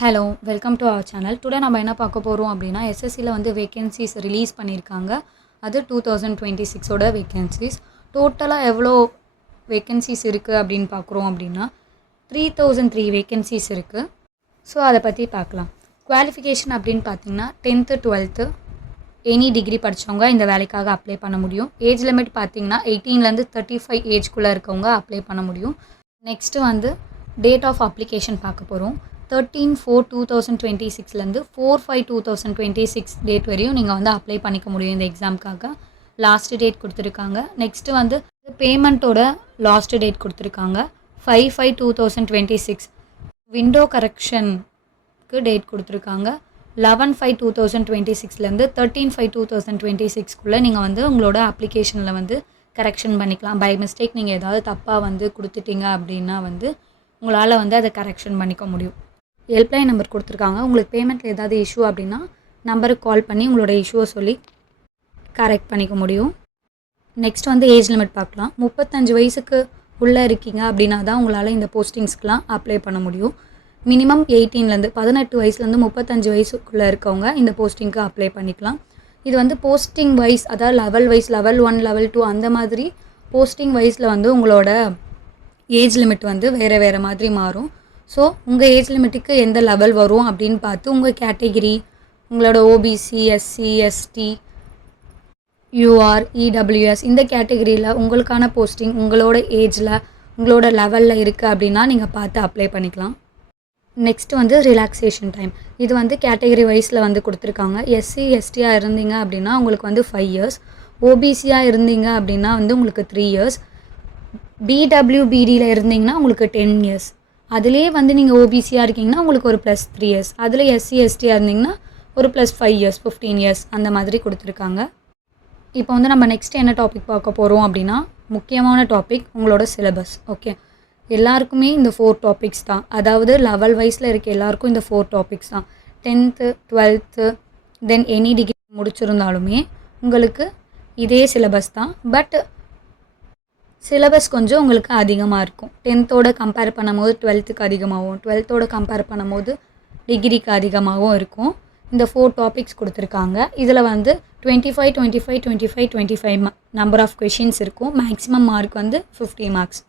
Hello welcome to our channel. Today நம்ம என்ன பார்க்க போகிறோம் அப்படின்னா எஸ்எஸ்சியில் வந்து வேகன்சிஸ் ரிலீஸ் பண்ணியிருக்காங்க. அது 2026ஓட வேகன்சிஸ். டோட்டலாக எவ்வளோ வேகன்சிஸ் இருக்குது அப்படின்னு பார்க்குறோம் அப்படின்னா 3003 வேகன்சிஸ் இருக்குது. ஸோ அதை பற்றி பார்க்கலாம். குவாலிஃபிகேஷன் அப்படின்னு பார்த்தீங்கன்னா 10th 12th எனி டிகிரி படித்தவங்க இந்த வேலைக்காக அப்ளை பண்ண முடியும். ஏஜ் லிமிட் பார்த்தீங்கன்னா 18லேருந்து 35 ஏஜ்குள்ளே இருக்கவங்க அப்ளை பண்ண முடியும். நெக்ஸ்ட்டு வந்து டேட் ஆஃப் அப்ளிகேஷன் பார்க்க போகிறோம். 13/4/2026லேருந்து 4/5/2026 டேட் வரையும் நீங்கள் வந்து அப்ளை பண்ணிக்க முடியும் இந்த எக்ஸாமுக்காக. லாஸ்ட் டேட் கொடுத்துருக்காங்க. நெக்ஸ்ட்டு வந்து பேமெண்ட்டோட லாஸ்ட் டேட் கொடுத்துருக்காங்க 5/5/2026. விண்டோ கரெக்ஷனுக்கு டேட் கொடுத்துருக்காங்க 11/5/2026லேருந்து 13/5/2026குள்ளே நீங்கள் வந்து உங்களோட அப்ளிகேஷனில் வந்து கரெக்ஷன் பண்ணிக்கலாம். பை மிஸ்டேக் நீங்கள் ஏதாவது தப்பாக வந்து கொடுத்துட்டீங்க அப்படின்னா வந்து உங்களால் வந்து அதை கரெக்ஷன் பண்ணிக்க முடியும். ஹெல்ப்லைன் நம்பர் கொடுத்துருக்காங்க. உங்களுக்கு பேமெண்ட்டில் ஏதாவது இஷ்யூ அப்படின்னா நம்பருக்கு கால் பண்ணி உங்களோட இஷ்யூவை சொல்லி கரெக்ட் பண்ணிக்க முடியும். நெக்ஸ்ட் வந்து ஏஜ் லிமிட் பார்க்கலாம். 35 வயசுக்கு உள்ளே இருக்கீங்க அப்படின்னா தான் உங்களால் இந்த போஸ்டிங்ஸ்க்கெலாம் அப்ளை பண்ண முடியும். மினிமம் 18லேருந்து 18 வயசுலேருந்து 35 வயசுக்குள்ளே இருக்கவங்க இந்த போஸ்டிங்க்கு அப்ளை பண்ணிக்கலாம். இது வந்து போஸ்டிங் வைஸ், அதாவது லெவல் வைஸ், லெவல் 1 லெவல் 2 அந்த மாதிரி போஸ்டிங் வைஸில் வந்து உங்களோட ஏஜ் லிமிட் வந்து வேறு மாதிரி மாறும். ஸோ உங்கள் ஏஜ் லிமிட்டுக்கு எந்த லெவல் வரும் அப்படின்னு பார்த்து உங்கள் கேட்டகிரி, உங்களோட OBC, SC, ST, UR, EWS இந்த கேட்டகிரியில் உங்களுக்கான போஸ்டிங் உங்களோட ஏஜில் உங்களோட லெவலில் இருக்குது அப்படின்னா நீங்கள் பார்த்து அப்ளை பண்ணிக்கலாம். நெக்ஸ்ட் வந்து ரிலாக்ஸேஷன் டைம். இது வந்து கேட்டகிரி வைஸில் வந்து கொடுத்துருக்காங்க. எஸ்சி, எஸ்டியாக இருந்தீங்க அப்படின்னா உங்களுக்கு வந்து 5 இயர்ஸ், ஓபிசியாக இருந்தீங்க அப்படின்னா வந்து உங்களுக்கு 3 இயர்ஸ், பிடபிள்யூபிடியில் இருந்தீங்கன்னா உங்களுக்கு 10 இயர்ஸ். அதுலேயே வந்து நீங்கள் ஓபிசியாக இருக்கீங்கன்னா உங்களுக்கு ஒரு +3 இயர்ஸ், அதில் எஸ்சி, எஸ்டியாக இருந்தீங்கன்னா ஒரு +5 இயர்ஸ் 15 இயர்ஸ் அந்த மாதிரி கொடுத்துருக்காங்க. இப்போ வந்து நம்ம நெக்ஸ்ட் என்ன டாபிக் பார்க்க போகிறோம் அப்படின்னா முக்கியமான டாபிக் உங்களோட சிலபஸ். ஓகே, எல்லாருக்குமே இந்த 4 டாபிக்ஸ் தான், அதாவது லெவல் வைஸில் இருக்க எல்லாருக்கும் இந்த 4 டாபிக்ஸ் தான். 10th 12th தென் எனி டிகிரி முடிச்சிருந்தாலுமே உங்களுக்கு இதே சிலபஸ் தான். பட் சிலபஸ் கொஞ்சம் உங்களுக்கு அதிகமாக இருக்கும். 10th கம்பேர் பண்ணும்போது 12th அதிகமாகவும், 12th கம்பேர் பண்ணும்போது டிகிரிக்கு அதிகமாகவும் இருக்கும். இந்த 4 டாபிக்ஸ் கொடுத்துருக்காங்க. இதில் வந்து 25 25 25 25 நம்பர் ஆஃப் கொஷின்ஸ் இருக்கும். மேக்ஸிமம் மார்க் வந்து 50 மார்க்ஸ்,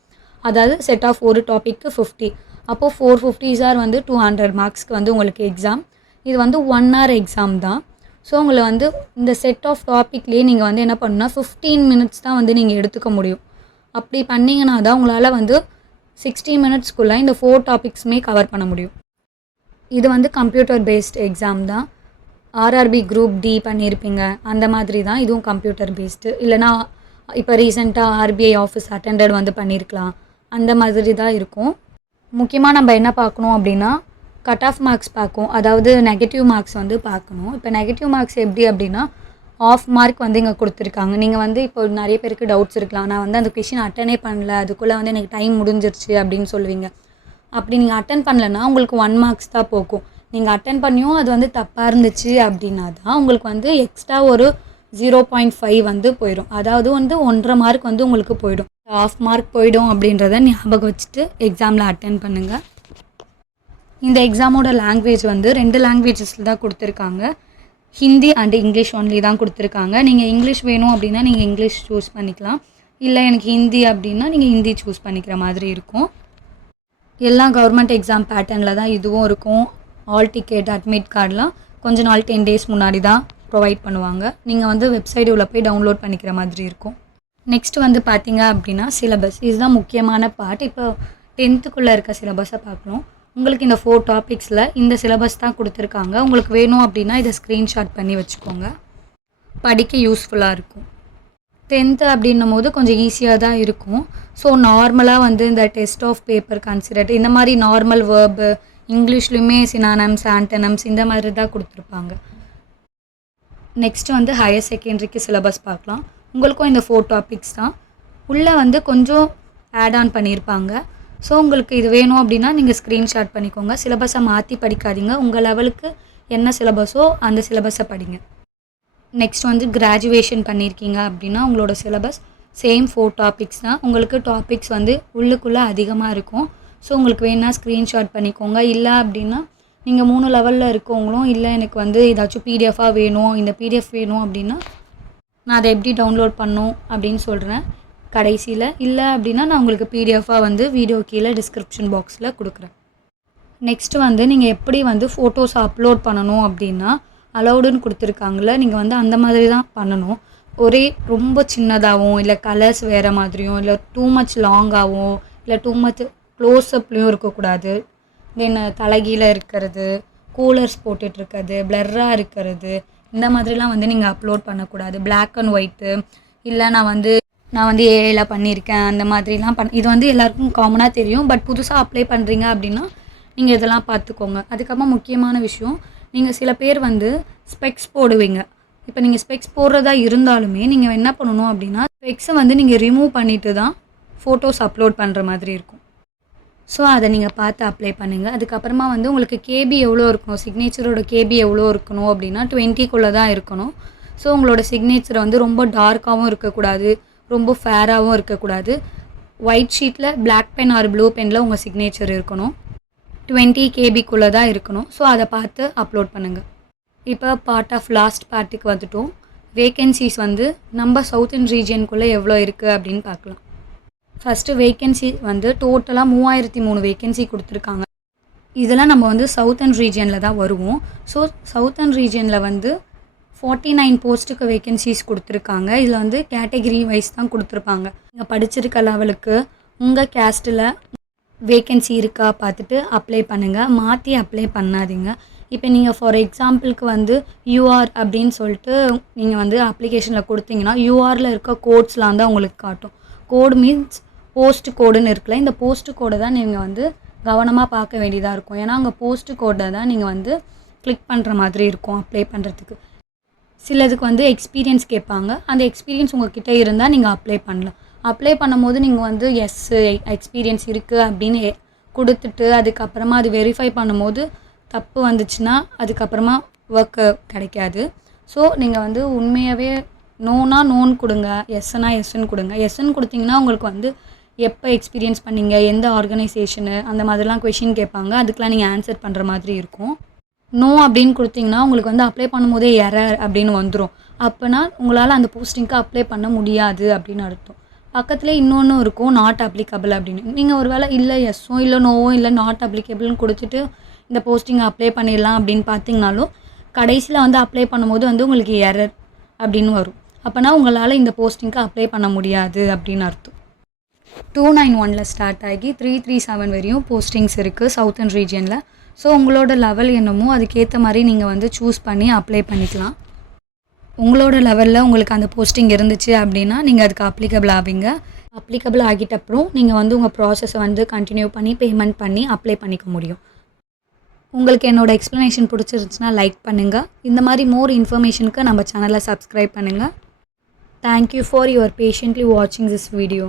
அதாவது செட் ஆஃப் ஒரு டாப்பிக்கு 50. அப்போது 450s ஆர் வந்து 200 மார்க்ஸ்க்கு வந்து உங்களுக்கு எக்ஸாம். இது வந்து 1 hour எக்ஸாம் தான். ஸோ உங்களை வந்து இந்த செட் ஆஃப் டாப்பிக்லேயே நீங்கள் வந்து என்ன பண்ணணும்னா 15 minutes தான் வந்து நீங்கள் எடுத்துக்க முடியும். அப்படி பண்ணிங்கன்னா தான் உங்களால் வந்து 60 minutesக்குள்ளே இந்த 4 டாபிக்ஸுமே கவர் பண்ண முடியும். இது வந்து கம்ப்யூட்டர் பேஸ்ட் எக்ஸாம் தான். ஆர்ஆர்பி குரூப் டி பண்ணியிருப்பீங்க, அந்த மாதிரி தான் இதுவும் கம்ப்யூட்டர் பேஸ்டு. இல்லைனா இப்போ ரீசெண்டாக ஆர்பிஐ ஆஃபீஸ் அட்டெண்டட் வந்து பண்ணியிருக்கலாம், அந்த மாதிரி தான் இருக்கும். முக்கியமாக நம்ம என்ன பார்க்கணும் அப்படின்னா கட் ஆஃப் மார்க்ஸ் பார்க்கும், அதாவது நெகட்டிவ் மார்க்ஸ் வந்து பார்க்கணும். இப்போ நெகட்டிவ் மார்க்ஸ் எப்படி அப்படின்னா ஆஃப் மார்க் வந்து இங்கே கொடுத்துருக்காங்க. நீங்கள் வந்து இப்போ நிறைய பேருக்கு டவுட்ஸ் இருக்கலாம், நான் வந்து அந்த கொஷின் அட்டனே பண்ணல, அதுக்குள்ளே வந்து எனக்கு டைம் முடிஞ்சிருச்சு அப்படின்னு சொல்லுவீங்க. அப்படி நீங்கள் அட்டன் பண்ணலன்னா உங்களுக்கு 1 marks தான் போகும். நீங்கள் அட்டன் பண்ணியும் அது வந்து தப்பாக இருந்துச்சு அப்படின்னா தான் உங்களுக்கு வந்து எக்ஸ்ட்ரா ஒரு 0.5 வந்து போயிடும். அதாவது வந்து 1.5 mark வந்து உங்களுக்கு போயிடும். ஆஃப் மார்க் போயிடும் அப்படின்றத ஞாபகம் வச்சுட்டு எக்ஸாமில் அட்டன் பண்ணுங்கள். இந்த எக்ஸாமோட லாங்குவேஜ் வந்து 2 லாங்குவேஜஸில் தான் கொடுத்துருக்காங்க. ஹிந்தி அண்ட் இங்கிலீஷ் ஒன்லி தான் கொடுத்துருக்காங்க. நீங்கள் இங்கிலீஷ் வேணும் அப்படின்னா நீங்கள் இங்கிலீஷ் சூஸ் பண்ணிக்கலாம். இல்லை எனக்கு ஹிந்தி அப்படின்னா நீங்கள் ஹிந்தி சூஸ் பண்ணிக்கிற மாதிரி இருக்கும். எல்லா கவர்மெண்ட் எக்ஸாம் பேட்டர்னில் தான் இதுவும் இருக்கும். ஆல் டிக்கெட், அட்மிட் கார்டெலாம் கொஞ்ச நாள் 10 days முன்னாடி தான் ப்ரொவைட் பண்ணுவாங்க. நீங்கள் வந்து வெப்சைட் உள்ள போய் டவுன்லோட் பண்ணிக்கிற மாதிரி இருக்கும். நெக்ஸ்ட் வந்து பார்த்தீங்க அப்படின்னா சிலபஸ். இதுதான் முக்கியமான பார்ட். இப்போ 10th இருக்க சிலபஸை பார்க்கணும். உங்களுக்கு இந்த 4 டாபிக்ஸில் இந்த சிலபஸ் தான் கொடுத்துருக்காங்க. உங்களுக்கு வேணும் அப்படின்னா இதை ஸ்க்ரீன்ஷாட் பண்ணி வச்சுக்கோங்க, படிக்க யூஸ்ஃபுல்லாக இருக்கும். 10th அப்படின்னும் போது கொஞ்சம் ஈஸியாக தான் இருக்கும். ஸோ நார்மலாக வந்து இந்த டெஸ்ட் ஆஃப் பேப்பர் கன்சிடர்ட், இந்த மாதிரி நார்மல் வேர்பு, இங்கிலீஷ்லையுமே சினானம்ஸ், ஆண்டனம்ஸ் இந்த மாதிரி தான் கொடுத்துருப்பாங்க. நெக்ஸ்ட் வந்து ஹையர் செகண்டரிக்கு சிலபஸ் பார்க்கலாம். உங்களுக்கும் இந்த 4 டாபிக்ஸ் தான். உள்ளே வந்து கொஞ்சம் ஆட் ஆன் பண்ணியிருப்பாங்க. ஸோ உங்களுக்கு இது வேணும் அப்படின்னா நீங்கள் ஸ்க்ரீன்ஷாட் பண்ணிக்கோங்க. சிலபஸை மாற்றி படிக்காதீங்க, உங்கள் லெவலுக்கு என்ன சிலபஸோ அந்த சிலபஸை படிங்க. நெக்ஸ்ட் வந்து கிராஜுவேஷன் பண்ணியிருக்கீங்க அப்படின்னா உங்களோட சிலபஸ் சேம் 4 டாபிக்ஸ் தான். உங்களுக்கு டாபிக்ஸ் வந்து உள்ளுக்குள்ளே அதிகமாக இருக்கும். ஸோ உங்களுக்கு வேணால் ஸ்க்ரீன்ஷாட் பண்ணிக்கோங்க. இல்லை அப்படின்னா நீங்கள் 3 லெவலில் இருக்கவங்களும் இல்லை எனக்கு வந்து ஏதாச்சும் பிடிஎஃபாக வேணும், இந்த பிடிஎஃப் வேணும் அப்படின்னா நான் அதை எப்படி டவுன்லோட் பண்ணணும் அப்படின்னு சொல்கிறேன் கடைசியில். இல்லை அப்படின்னா நான் உங்களுக்கு பிடிஎஃபாக வந்து வீடியோ கீழே டிஸ்கிரிப்ஷன் பாக்ஸில் கொடுக்குறேன். நெக்ஸ்ட்டு வந்து நீங்கள் எப்படி வந்து ஃபோட்டோஸ் அப்லோட் பண்ணணும் அப்படின்னா அலௌடுன்னு கொடுத்துருக்காங்கள, நீங்கள் வந்து அந்த மாதிரி தான் பண்ணணும். ஒரே ரொம்ப சின்னதாகவும் இல்லை கலர்ஸ் வேறு மாதிரியும் இல்லை டூ மச் லாங்காகவும் இல்லை டூ மச் க்ளோஸ்அப்லேயும் இருக்கக்கூடாது. தென் தலைகீழ இருக்கிறது, கூலர்ஸ் போட்டுட்ருக்கிறது, பிளர்ராக இருக்கிறது, இந்த மாதிரிலாம் வந்து நீங்கள் அப்லோட் பண்ணக்கூடாது. பிளாக் அண்ட் ஒயிட்டு இல்லை நான் வந்து ஏஐல பண்ணியிருக்கேன் அந்த மாதிரிலாம் இது வந்து எல்லாருக்கும் காமனாக தெரியும். பட் புதுசாக அப்ளை பண்ணுறீங்க அப்படின்னா நீங்கள் இதெல்லாம் பார்த்துக்கோங்க. அதுக்கப்புறமா முக்கியமான விஷயம், நீங்கள் சில பேர் வந்து ஸ்பெக்ஸ் போடுவீங்க. இப்போ நீங்கள் ஸ்பெக்ஸ் போடுறதா இருந்தாலுமே நீங்கள் என்ன பண்ணணும் அப்படின்னா ஸ்பெக்ஸை வந்து நீங்கள் ரிமூவ் பண்ணிவிட்டு தான் ஃபோட்டோஸ் அப்லோட் பண்ணுற மாதிரி இருக்கும். ஸோ அதை நீங்கள் பார்த்து அப்ளை பண்ணுங்கள். அதுக்கப்புறமா வந்து உங்களுக்கு கேபி எவ்வளோ இருக்கணும், சிக்னேச்சரோட கேபி எவ்வளோ இருக்கணும் அப்படின்னா 20க்குள்ளே தான் இருக்கணும். ஸோ உங்களோட சிக்னேச்சரை வந்து ரொம்ப டார்க்காகவும் இருக்கக்கூடாது, ரொம்ப ஃபேராகவும் இருக்கக்கூடாது. ஒயிட் ஷீட்டில் பிளாக் பென் ஆர் ப்ளூ பெனில் உங்கள் சிக்னேச்சர் இருக்கணும். 20 கேபிக்குள்ளே தான் இருக்கணும். ஸோ அதை பார்த்து அப்லோட் பண்ணுங்கள். இப்போ பார்ட் ஆஃப் லாஸ்ட் பார்ட்டுக்கு வந்துட்டோம். வேக்கன்சிஸ் வந்து நம்ம சவுத்தர்ன் ரீஜியனுக்குள்ளே எவ்வளோ இருக்குது அப்படின்னு பார்க்கலாம். ஃபஸ்ட்டு வேக்கன்சி வந்து டோட்டலாக 3003 வேக்கன்சி கொடுத்துருக்காங்க. இதெல்லாம் நம்ம வந்து சவுத்தர்ன் ரீஜியனில் தான் வருவோம். ஸோ சவுத்தர்ன் ரீஜியனில் வந்து 49 போஸ்ட்டுக்கு வேக்கன்சிஸ் கொடுத்துருக்காங்க. இதில் வந்து கேட்டகிரி வைஸ் தான் கொடுத்துருப்பாங்க. நீங்கள் படிச்சிருக்க லெவலுக்கு உங்கள் கேஸ்ட்டில் வேக்கன்சி இருக்கா பார்த்துட்டு அப்ளை பண்ணுங்கள். மாற்றி அப்ளை பண்ணாதீங்க. இப்போ நீங்கள் ஃபார் எக்ஸாம்பிளுக்கு வந்து யூஆர் அப்படின்னு சொல்லிட்டு நீங்கள் வந்து அப்ளிகேஷனில் கொடுத்தீங்கன்னா யூஆரில் இருக்க கோட்ஸ்லாம் தான் உங்களுக்கு காட்டும். கோடு மீன்ஸ் போஸ்ட் கோடுன்னு இருக்குல்ல, இந்த போஸ்ட் கோடை தான் நீங்கள் வந்து கவனமாக பார்க்க வேண்டியதாக இருக்கும். ஏன்னா அங்கே போஸ்ட் கோடை தான் நீங்கள் வந்து கிளிக் பண்ணுற மாதிரி இருக்கும் அப்ளை பண்ணுறதுக்கு. சிலதுக்கு வந்து எக்ஸ்பீரியன்ஸ் கேட்பாங்க. அந்த எக்ஸ்பீரியன்ஸ் உங்கள்கிட்ட இருந்தால் நீங்கள் அப்ளை பண்ணலாம். அப்ளை பண்ணும்போது நீங்கள் வந்து எக்ஸ்பீரியன்ஸ் இருக்குது அப்படின்னு கொடுத்துட்டு அதுக்கப்புறமா அது வெரிஃபை பண்ணும்போது தப்பு வந்துச்சுன்னா அதுக்கப்புறமா ஒர்க்கு கிடைக்காது. ஸோ நீங்கள் வந்து உண்மையாகவே நோனா நோன் கொடுங்க, எஸ்ஸுனா எஸ்ன்னு கொடுங்க. எஸ்ன்னு கொடுத்தீங்கன்னா உங்களுக்கு வந்து எப்போ எக்ஸ்பீரியன்ஸ் பண்ணீங்க, எந்த ஆர்கனைசேஷனு, அந்த மாதிரிலாம் கொஷின் கேட்பாங்க. அதுக்கெலாம் நீங்கள் ஆன்சர் பண்ணுற மாதிரி இருக்கும். நோ அப்படின்னு கொடுத்தீங்கன்னா உங்களுக்கு வந்து அப்ளை பண்ணும்போதே எரர் அப்படின்னு வந்துடும். அப்போனா உங்களால் அந்த போஸ்டிங்க்கு அப்ளை பண்ண முடியாது அப்படின்னு அர்த்தம். பக்கத்துலேயே இன்னொன்று இருக்கும், நாட் அப்ளிகபிள் அப்படின்னு. நீங்கள் ஒரு வேளை இல்லை எஸ்ஸோ இல்லை நோவோ இல்லை நாட் அப்ளிகபிள்னு கொடுத்துட்டு இந்த போஸ்டிங்கை அப்ளை பண்ணிடலாம் அப்படின்னு பார்த்தீங்கனாலும் கடைசியில் வந்து அப்ளை பண்ணும்போது வந்து உங்களுக்கு எரர் அப்படின்னு வரும். அப்போனா உங்களால் இந்த போஸ்டிங்க்கு அப்ளை பண்ண முடியாது அப்படின்னு அர்த்தம். 291 ஸ்டார்ட் ஆகி 337 வரையும் போஸ்டிங்ஸ் இருக்குது சவுத்தர்ன் ரீஜியனில். ஸோ உங்களோட லெவல் என்னமோ அதுக்கேற்ற மாதிரி நீங்கள் வந்து சூஸ் பண்ணி அப்ளை பண்ணிக்கலாம். உங்களோட லெவலில் உங்களுக்கு அந்த போஸ்டிங் இருந்துச்சு அப்படின்னா நீங்கள் அதுக்கு அப்ளிகபிள் ஆவீங்க. அப்ளிகபிள் ஆகிட்டப்புறம் நீங்கள் வந்து உங்கள் ப்ராசஸை வந்து கண்டினியூ பண்ணி பேமெண்ட் பண்ணி அப்ளை பண்ணிக்க முடியும். உங்களுக்கு என்னோடய எக்ஸ்ப்ளனேஷன் பிடிச்சிருந்துச்சுன்னா லைக் பண்ணுங்கள். இந்த மாதிரி மோர் இன்ஃபர்மேஷனுக்கு நம்ம சேனலை சப்ஸ்கிரைப் பண்ணுங்கள். தேங்க்யூ ஃபார் யுவர் பேஷண்ட்லி வாட்சிங் திஸ் வீடியோ.